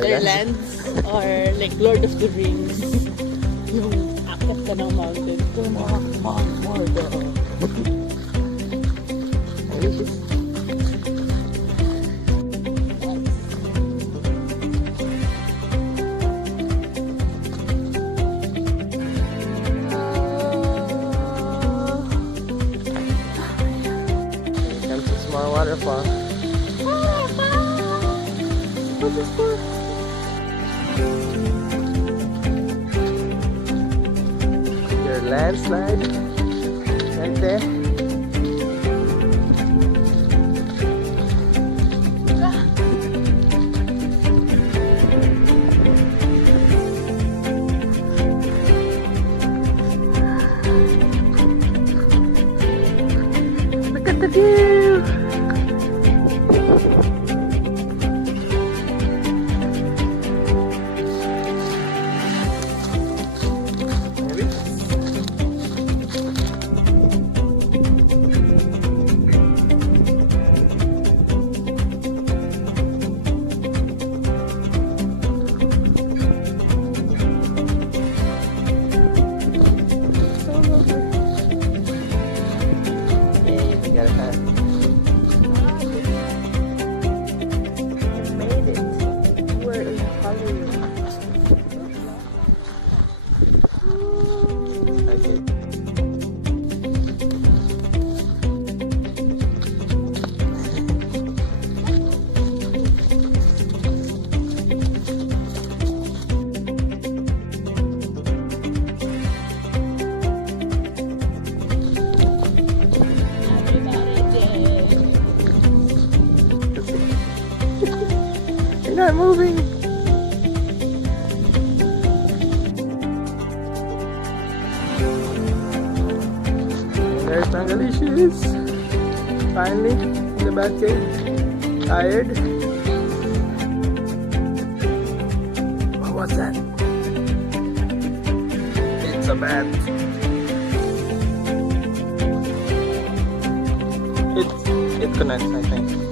Netherlands or like Lord of the Rings. Yung akit ka ng mountain. Mordor. Comes a small waterfall. What's this for? Your landslide right there. Look at the view! You're not moving. There's Tangalicious. Finally, in the bat cave. Tired. What was that? It's a bat. It connects, I think.